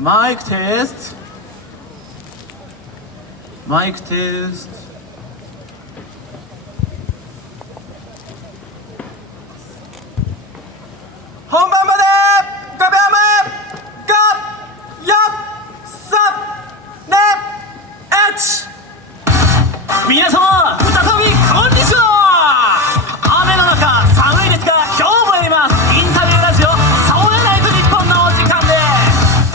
マイクテストマイクテスト。本番まで5秒前、5、4、3、2、1。皆様再びこんにちは。雨の中寒いですが今日もやります。インタビューラジオそうやないと日本のお時間で、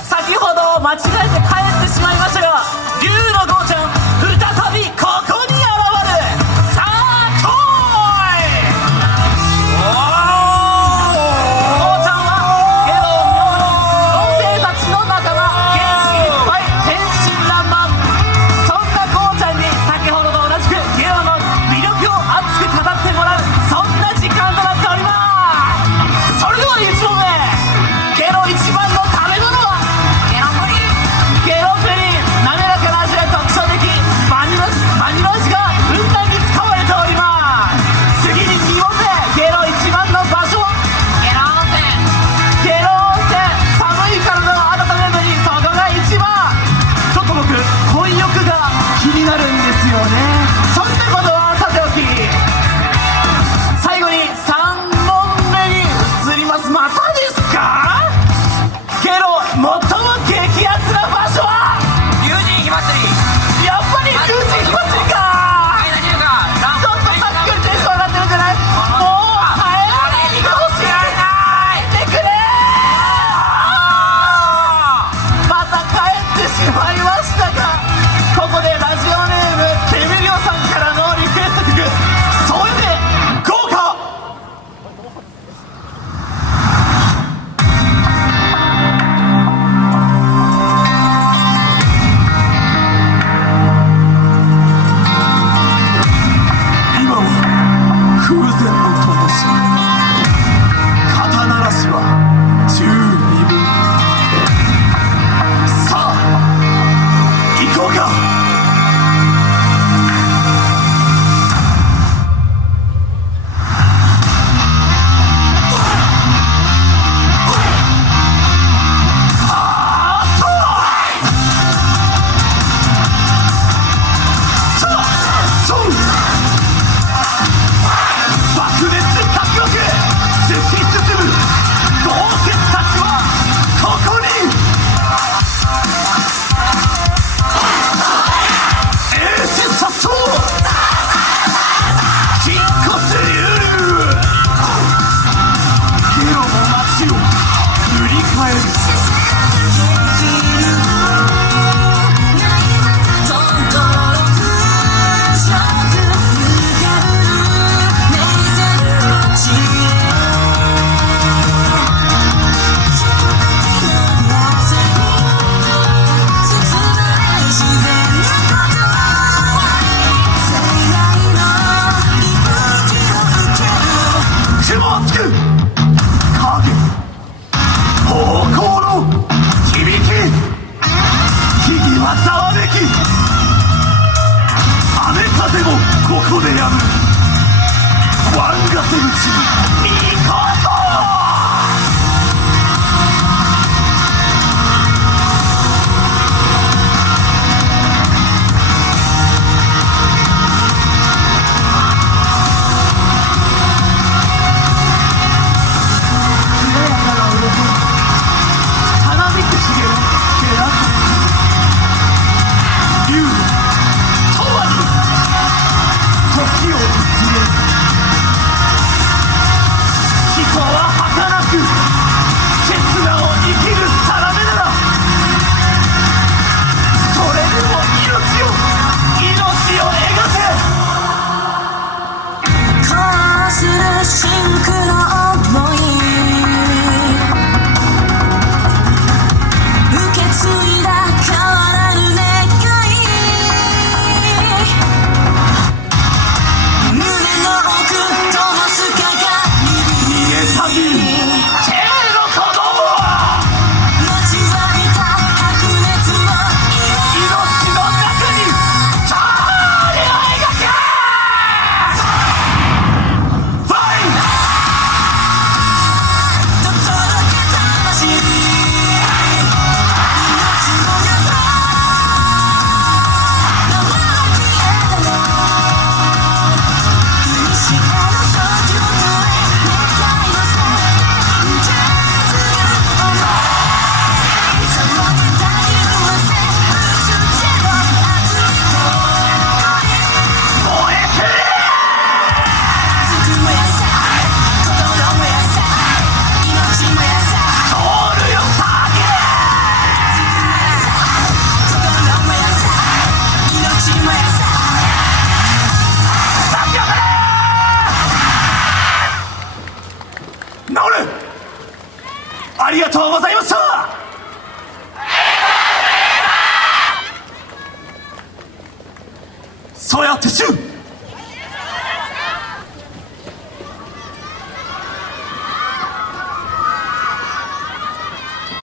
先ほど間違えて帰ってしまいましたが、龍のゴーちゃん再びここに現れる。さあ来い。ゴーちゃんはゲロ妙に妖精たちの仲間、元気いっぱい天真爛漫。そんなゴーちゃんに先ほどと同じくゲロの魅力を熱く語ってもらう、そんな時間となっております。それでは1問目、ゲロ一番の食べ物はゲロプリン。ゲロプリン、滑らかな味が特徴的、バニラ味がふんだんに使われております。次に2問目、ゲロ一番の場所はゲロ温泉。ゲロ温泉、寒い体を温めるのにそこが一番。ちょっと僕混浴が気になるんですよね。そんなことはさておき、最後に3問目に移ります。またですか。ゲロ最も激アツな場所は龍神火祭り。やっぱり龍神火祭りか。ちょっとさっきよりテンション上がってるんじゃない？もう帰らないでほしい。帰ってくれ。また帰ってしまいましたが、ここでラジオネームケムリオさんからのリクエスト曲、それで豪華。今は風前の灯し、肩慣らしは十二分。さあ行こうか。爆裂覚悟、突き進む豪傑たちはここに。エース殺到、筋骨流々、ゲロの街を塗り替える。雲をつく影、方向の響き、木々はざわめき、雨風もここで止む。ワンガセルチに